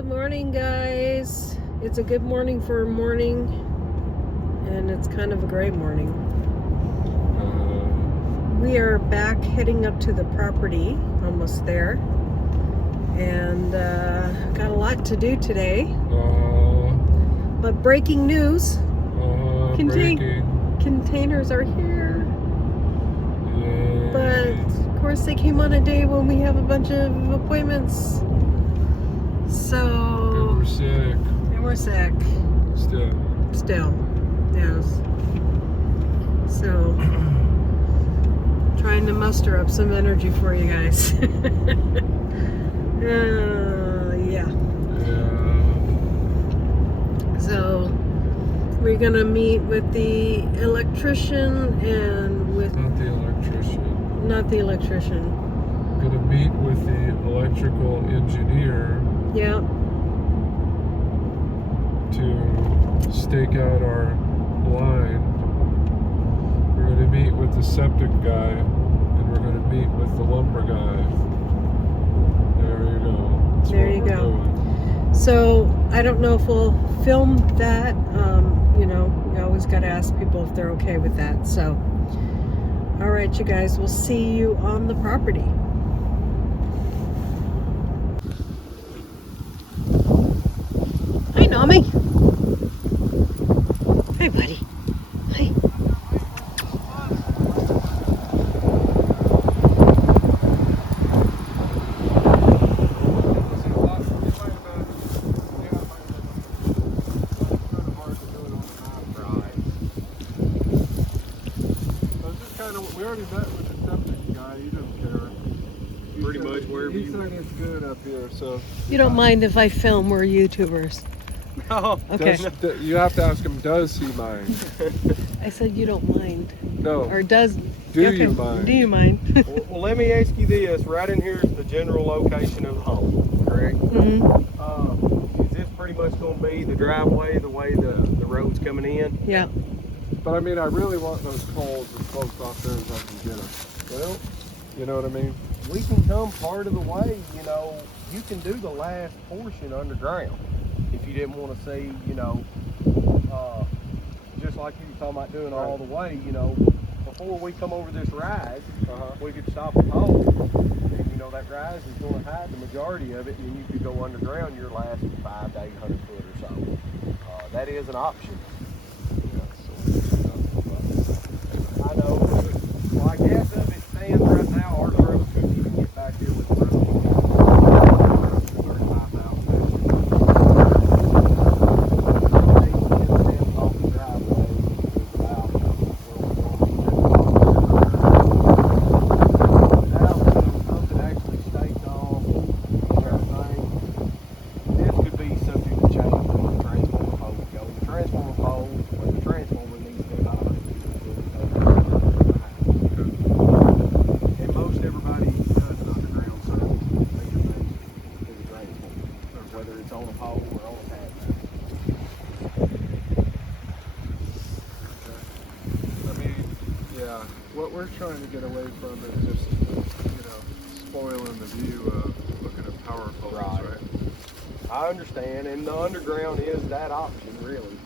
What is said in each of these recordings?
Good morning, guys. It's a good morning for a morning, and it's kind of a gray morning. We are back heading up to the property, almost there, and got a lot to do today. But breaking news, containers are here. Yay. But of course they came on a day when we have a bunch of appointments. So And we're sick. And we're sick. Still. Yes. So trying to muster up some energy for you guys. Yeah. So we're gonna meet with the electrician and with not the electrician. Gonna meet with the electrical engineer. Yeah. To stake out our line. We're gonna meet with the septic guy, and we're gonna meet with the lumber guy. There you go. That's There what you we're go. doing. So I don't know if we'll film that. You know, we always got to ask people if they're okay with that. So, all right, you guys, we'll see you on the property. Hi, Nami. Hey, buddy. Hi. We already met with the septic guy. He doesn't care. Pretty much wherever he said it's good up here, so. You don't mind if I film? We're YouTubers. No. Okay. You have to ask him, does he mind? I said you don't mind. No. Or does... Do okay. you mind? Do you mind? Well, let me ask you this. Right in here is the general location of the home, correct? Mm-hmm. Is this pretty much going to be the driveway, the way the road's coming in? Yeah. But I mean, I really want those poles as close off there as I can get them. Well, You know what I mean? we can come part of the way, you know. You can do the last portion underground if you didn't want to see, you know, just like you were talking about doing all the way, you know. Before we come over this rise, we could stop a pole, and you know that rise is going to hide the majority of it, and you could go underground your last 500 to 800 foot or so. That is an option. I know. Well, I guess as it stands right now, our crew couldn't even get back here with the road. 35,000. Off the driveway is about where we want to get something actually staked off and everything. This could be subject to change when the transformer pole goes. The transformer pole, where the transformer needs to go. And most everybody does an underground service to the transformer, whether it's on a pole or on a pad. I mean, yeah. What we're trying to get away from is just, you know, spoiling the view of looking at power poles, right? I understand, and the underground is that option, really.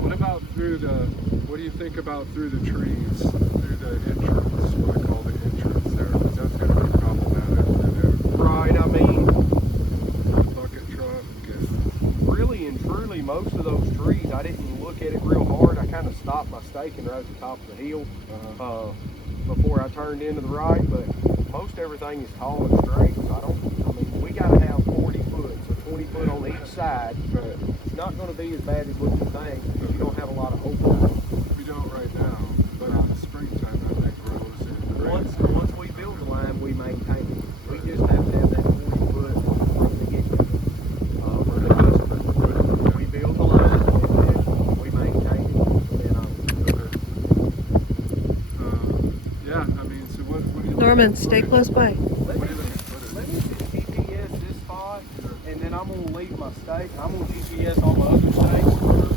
What about what do you think about through the trees, through the entrance, what I call the entrance there? Because that's going to be problematic to do. Right, I mean, Bucket truck and... really and truly, most of those trees, I didn't look at it real hard. I kind of stopped my staking right at the top of the hill before I turned into the right, but most everything is tall and straight, so I mean, we got to have 40 foot, so 20 foot on each side. Right. It's not going to be as bad as what you think if you don't have a lot of open. We don't right now, but in the springtime that grows in the rain. Once we build the line, we maintain it. We just have to have that 40 foot from the get-go. For the customer. We build the line, and then we maintain it. Yeah, I mean, so what do you Norman, stay close by. Let me just GPS this spot, and then I'm going to leave my stake. I'm going to GPS on my other stake.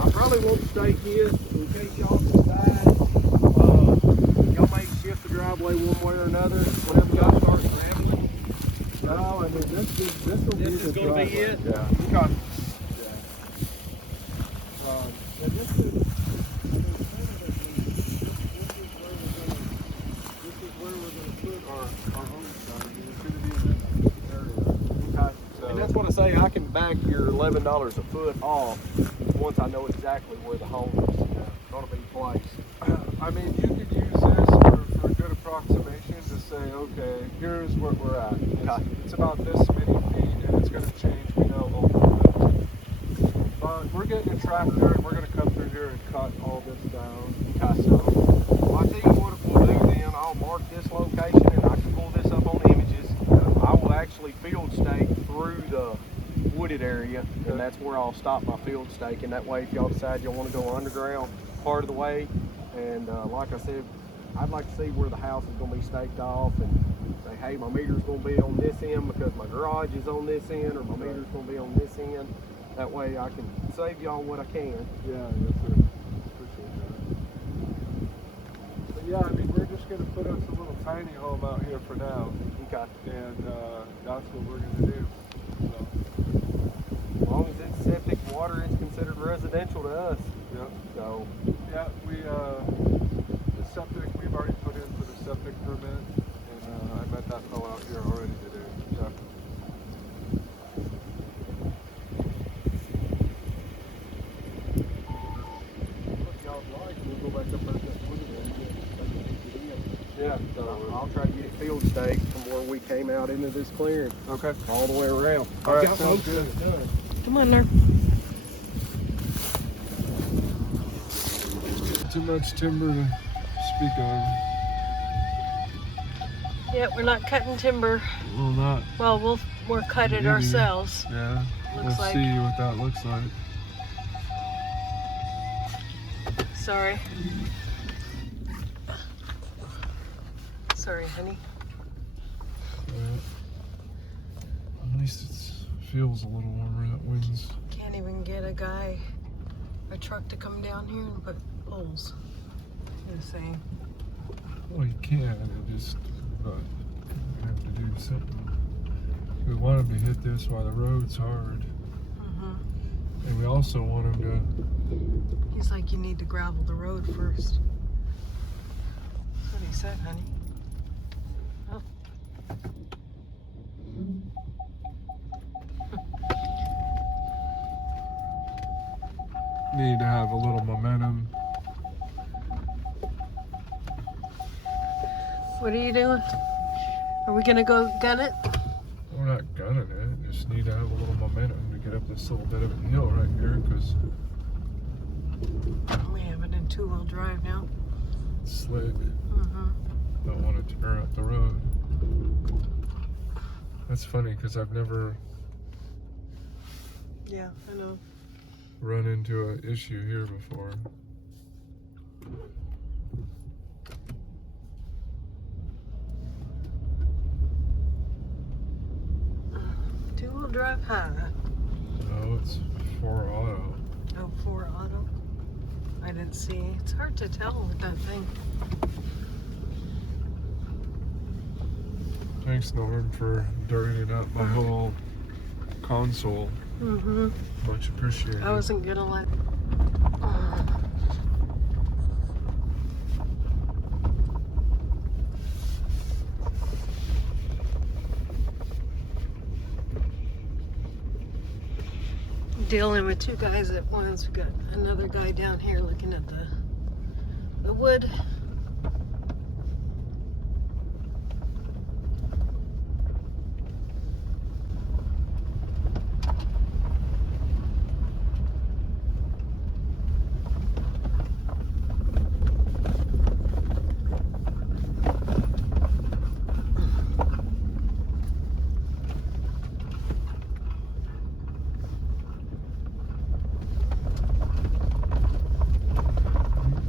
I probably won't stake this in case y'all decide y'all may shift the driveway one way or another whenever y'all start traveling. No, I mean this will be This the is gonna be driveway. it? Yeah. Okay. And this is, I mean, this is where we're going to put our homestead. I mean, it's going to be in this area. Okay. So, And that's what I say, I can back your $11 a foot off once I know exactly where the home is gonna be placed. I mean, you could use this for a good approximation to say, okay, here's where we're at. Okay. It's about this many feet, and it's going to change, we know, a little bit. But we're getting a tractor, and we're going to come through here and cut all this down. Okay, so well, I tell you what we'll do then, I'll mark this location and I can pull this up on the images. I will actually field stake through the wooded area, and that's where I'll stop my field stake, and that way if y'all decide y'all want to go underground part of the way, and like I said, I'd like to see where the house is going to be staked off and say, hey, my meter's going to be on this end because my garage is on this end, or my meter's going to be on this end. That way I can save y'all what I can. Yeah, yes, sir. Appreciate that. But yeah, I mean, we're just going to put us a little tiny home out here for now. Okay. And that's what we're going to do. So. As long as it's septic water, it's considered residential to us. Yep. So. Yeah, the septic, we've already put in for the septic permit, and I met that fellow out here already today. Yeah. Yeah, So I'll try to get it field staked from where we came out into this clearing. okay. All the way around. All right, Got sounds most of good. it done. Come on there. Too much timber to speak of. Yeah, we're not cutting timber. Well, not. Well, we'll cut it Maybe. ourselves. Yeah. Looks We'll like. see what that looks like. Sorry. Sorry, honey. Yeah. At least it feels a little warmer. That wind's. Can't even get a truck to come down here and put poles. Insane. Well, you can. It just. But we have to do something. We want him to hit this while the road's hard. And we also want him to. He's like, you need to gravel the road first. That's what he said, honey. Oh. Need to have a little momentum. What are you doing? Are we gonna go gun it? We're not gunning it. Just need to have a little momentum to get up this little bit of a hill right here because We have it in two-wheel drive now. it's slick. Mm-hmm. Don't want it to turn out the road. That's funny because I've never Yeah, I know. run into an issue here before. Two-wheel drive high. No, it's 4 auto. Oh, 4 auto. I didn't see. It's hard to tell with that thing. Thanks, Norm, for dirtying up my whole console. Mm-hmm. Much appreciated. I wasn't gonna let. Dealing with two guys at once. We got another guy down here looking at the wood.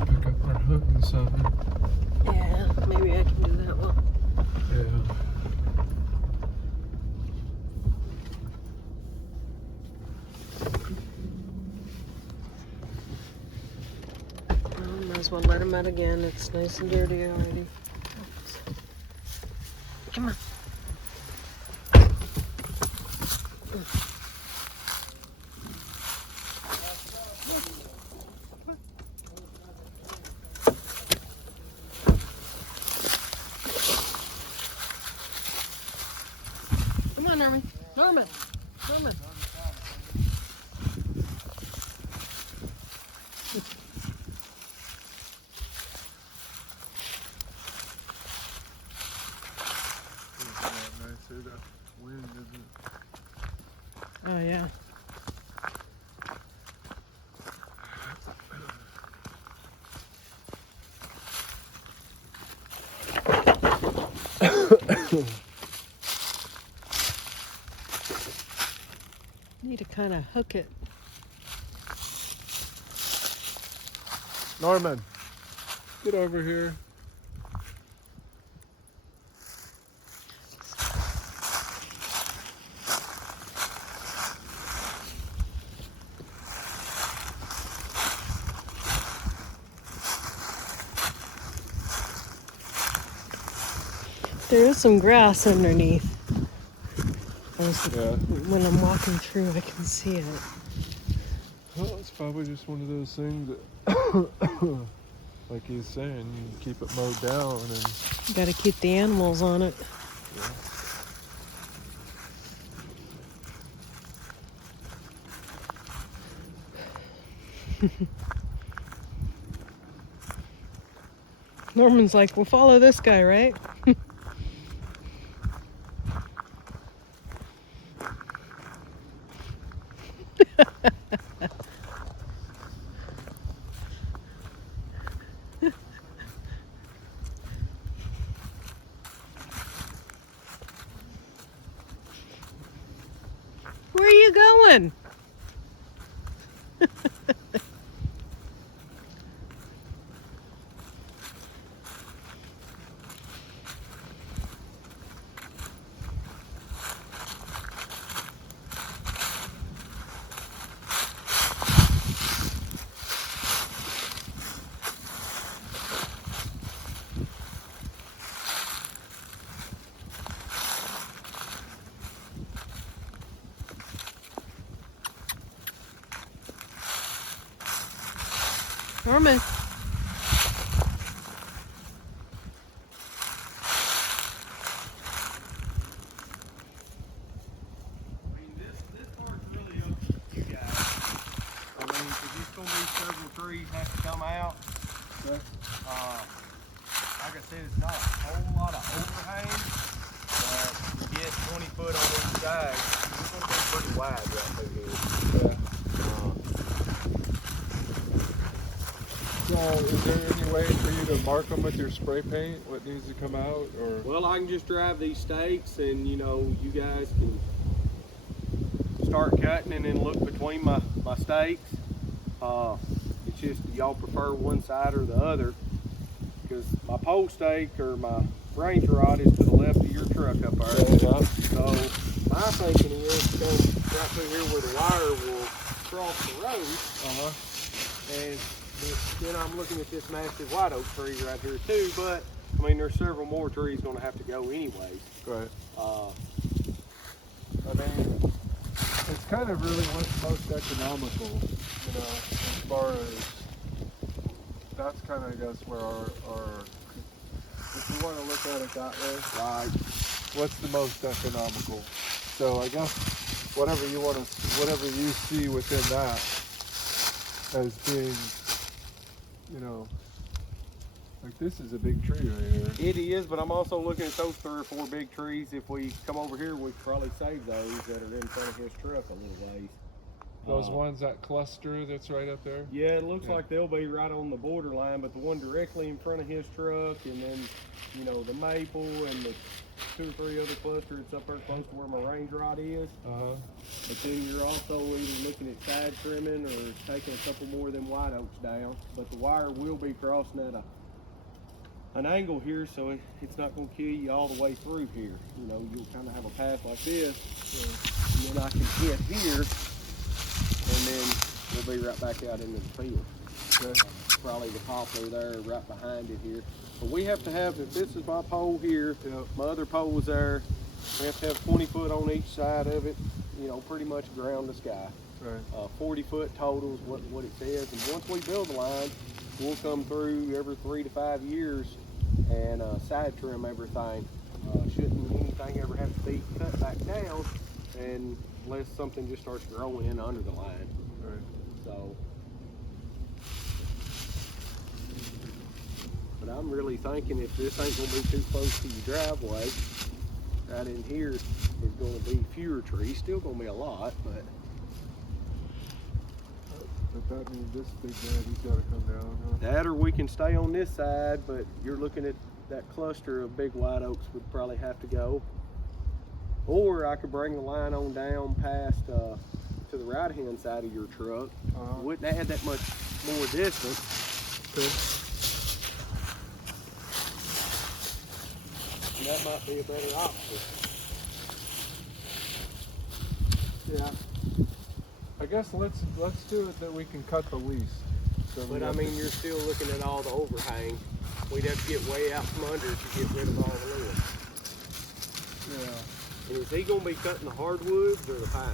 Pick up our hook and something. Yeah, maybe I can do that one. Yeah. Well, might as well let him out again. It's nice and dirty already. Come on. Norman. The wind isn't. Oh yeah. Need to kind of hook it. Norman, get over here. There is some grass underneath. Yeah. When I'm walking through, I can see it. Well, it's probably just one of those things that, like he's saying, you keep it mowed down and. You got to keep the animals on it. Yeah. Norman's like, we'll follow this guy, right? Where are you going? Norman. This part's really up to you guys. I mean, 'cause it's gonna be several trees have to come out. Okay. Like I said, it's not a whole lot of overhang, but you get 20 foot on each side, it's gonna be pretty wide right through here. Yeah. So, is there any way for you to mark them with your spray paint? What needs to come out, or? Well, I can just drive these stakes, and you know, you guys can start cutting and then look between my stakes. It's just y'all prefer one side or the other, because my pole stake or my range rod is to the left of your truck up there. Yeah. So my thinking is to come right through here where the wire will cross the road. And then I'm looking at this massive white oak tree right here too, but I mean there's several more trees going to have to go anyways. Right. I mean, It's kind of really what's most economical, you know, as far as, that's kind of, I guess, where our if you want to look at it that way, right, what's the most economical? So I guess whatever you see within that as being, you know, like this is a big tree right here. it is, but I'm also looking at those 3 or 4 big trees. If we come over here, we could probably save those that are in front of his truck a little ways. Those ones, that cluster that's right up there? Yeah, it looks like they'll be right on the borderline, but the one directly in front of his truck, and then, you know, the maple and the 2 or 3 other clusters up there close to where my range rod is. But then you're also either looking at side trimming or taking a couple more of them white oaks down. But the wire will be crossing at an angle here, so it's not going to kill you all the way through here. You know, you'll kind of have a path like this, and then I can hit here, and then we'll be right back out into the field. Probably the poplar there right behind it here. But we have to have, if this is my pole here, my other pole is there, we have to have 20 foot on each side of it, you know, pretty much ground to sky. Right. 40 foot total is what it says. And once we build the line, we'll come through every 3 to 5 years and side trim everything. Shouldn't anything ever have to be cut back down, and unless something just starts growing in under the line. Right. So, but I'm really thinking if this ain't gonna be too close to your driveway, right in here is gonna be fewer trees. Still gonna be a lot, but That means this big man, he's got to come down, huh? that or we can stay on this side. But you're looking at that cluster of big white oaks would probably have to go. Or I could bring the line on down past to the right hand side of your truck. Wouldn't add that much more distance. Okay. And that might be a better option. Yeah. I guess let's do it that we can cut the least. So But I mean, you're still looking at all the overhang. We'd have to get way out from under to get rid of all the limbs. Yeah. And is he going to be cutting the hardwoods or the pine?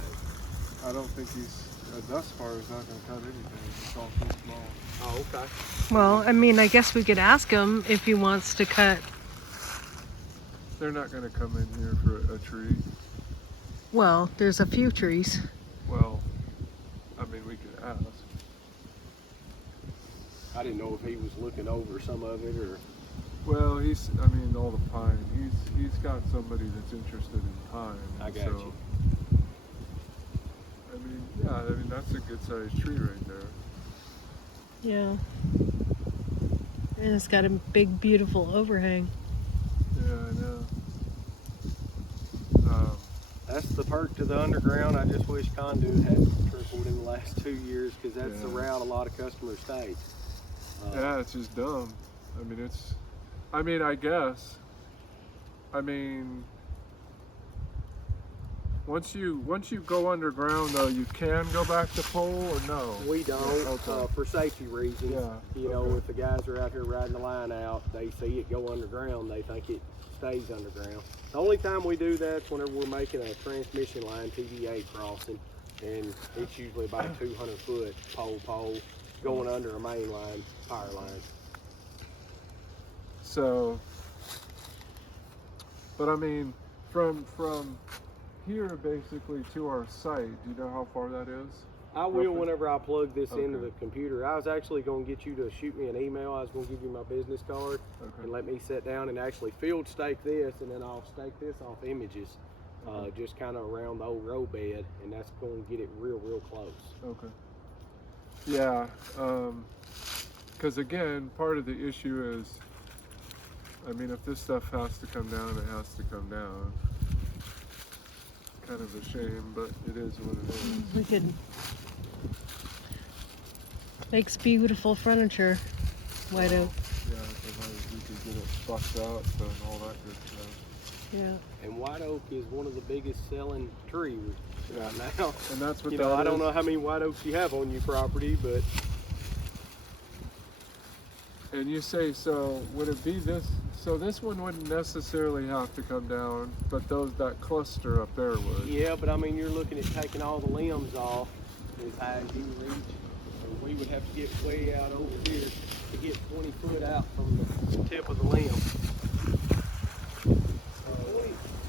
I don't think he's, thus far, he's not going to cut anything. It's all too small. Oh, okay. Well, I mean, I guess we could ask him if he wants to cut. They're not going to come in here for a tree. Well, there's a few trees. Well, I mean, we could ask. I didn't know if he was looking over some of it or... Well, I mean, all the pine. He's got somebody that's interested in pine. I got you. I mean, yeah, I mean, that's a good sized tree right there. Yeah. And it's got a big, beautiful overhang. Yeah, I know. That's the perk to the underground. I just wish conduit had tripled in the last 2 years because that's the route a lot of customers take. Yeah, it's just dumb. I mean, I guess. I mean, once you go underground though, you can go back to pole or no? We don't, for safety reasons. Yeah. You know, if the guys are out here riding the line out, they see it go underground, they think it stays underground. The only time we do that's whenever we're making a transmission line TVA crossing, and it's usually about a 200-foot pole going under a main line, power line. So, but I mean, from here basically to our site, do you know how far that is? I will whenever I plug this Okay. into the computer. I was actually going to get you to shoot me an email. I was going to give you my business card and let me sit down and actually field stake this, and then I'll stake this off images, just kind of around the old road bed, and that's going to get it real close. Okay. Yeah, because again, part of the issue is, I mean, if this stuff has to come down, it has to come down. Kind of a shame, but it is what it is. We could. Makes beautiful furniture. White oak. Yeah, because we could get it bucked out and all that good stuff. Yeah. And white oak is one of the biggest selling trees right now. And that's what you know, I don't know how many white oaks you have on your property, but. And you say, so would it be this? So this one wouldn't necessarily have to come down, but that cluster up there would. Yeah, but I mean, you're looking at taking all the limbs off as high as you reach. And we would have to get way out over here to get 20 foot out from the tip of the limb.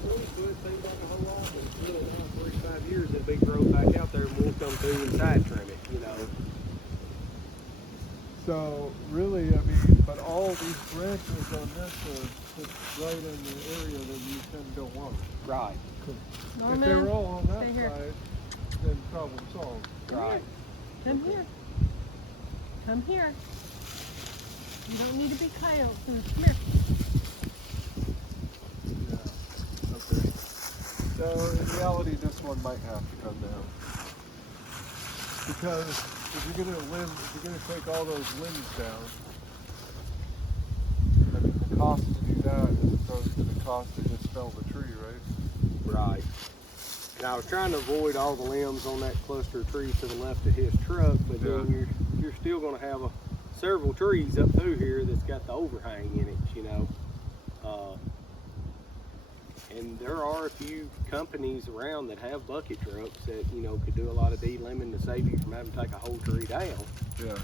20 foot seems like a whole lot, but it's really not. 45 years, that big growth back out there, and we'll come through and side trim it, you know. So really, I mean, but all these branches on this are just right in the area that you don't want. Right. If they were all on that side, then problem solved. Right. Come here. Come here. You don't need to be coyote. Come here. Yeah. Okay. So in reality, this one might have to come down because if you're gonna take all those limbs down, I mean, the cost to do that as opposed to the cost to just fell the tree, right? Right. And I was trying to avoid all the limbs on that cluster of trees to the left of his truck, but then you're still going to have several trees up through here that's got the overhang in it, you know. And there are a few companies around that have bucket trucks that, you know, could do a lot of de-limbing to save you from having to take a whole tree down. Yeah.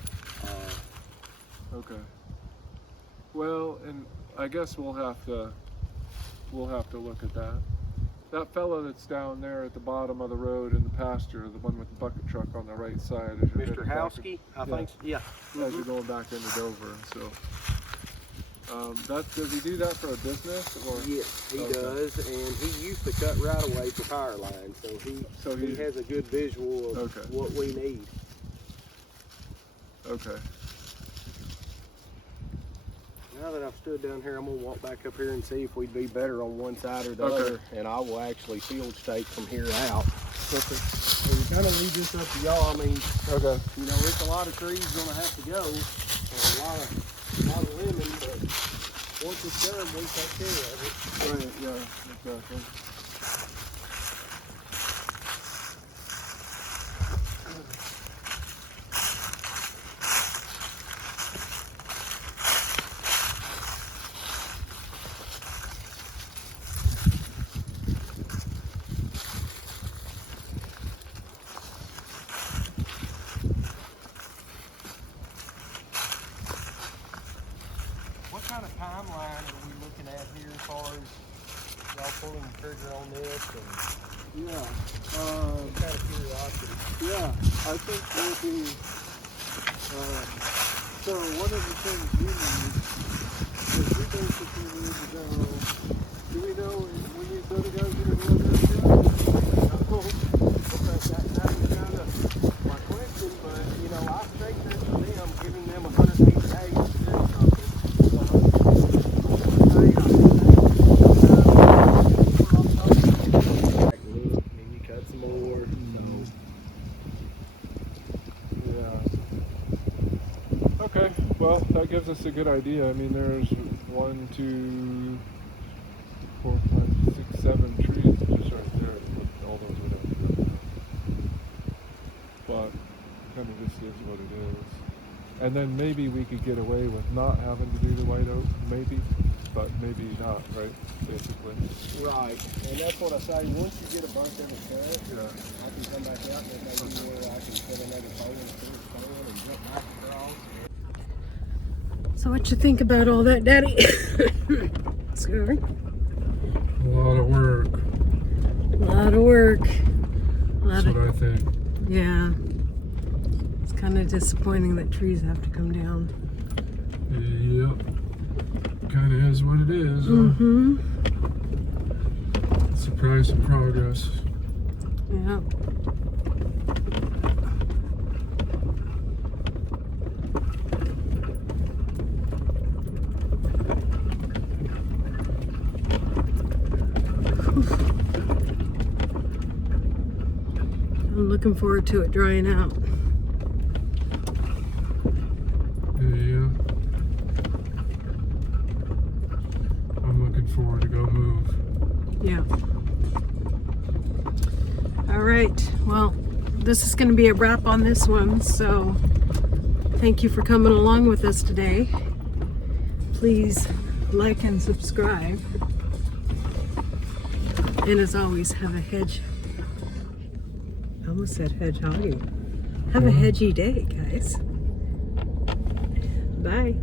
Okay. Well, and I guess we'll have to look at that. That fella that's down there at the bottom of the road in the pasture, the one with the bucket truck on the right side, as you're Mr. Howsky, I think. Yeah. As you're going back into Dover. So, does he do that for a business or? Yes, he does, and he used to cut right away for power lines, so he has a good visual of what we need. Okay. Now that I've stood down here, I'm gonna walk back up here and see if we'd be better on one side or the other, and I will actually field stake from here out. Okay. And kind of leave this up to y'all. I mean, you know, it's a lot of trees gonna have to go, and a lot of lemon, but once it's done, we take care of it. Right. Yeah. Exactly. What kind of timeline are we looking at here as far as y'all pulling the trigger on this? And what kind of curiosity? Yeah, I think we'll be. So one of the things we need is we basically need to go. Do we know when these other guys are going to live there? That was kind of my question, but you know, I think that for them, giving them 180 days to do something. And you cut some more. Yeah. Okay. Well, that gives us a good idea. I mean, there's 1, 2, 4, 5, 6, 7 trees just right there. All those would have to go down. But kind of this is what it is. And then maybe we could get away with not having to do the white oak, maybe, but maybe not, right? Basically. Right, and that's what I say. Once you get a bunch of it cut, Yeah. I can come back out and maybe where I can put another pole and finish pole and jump back across. So what you think about all that, Daddy? Sorry. A lot of work. A lot of work. That's what I think. Yeah. It's kind of disappointing that trees have to come down. Yep. Kind of is what it is. Mm-hmm. Surprise and progress. Yeah. I'm looking forward to it drying out. Yeah. I'm looking forward to go move. Yeah. All right. Well, this is going to be a wrap on this one. So thank you for coming along with us today. Please like and subscribe. And as always, have a hedge. I almost said hedgehoggy. Have a hedgy day, guys. Bye.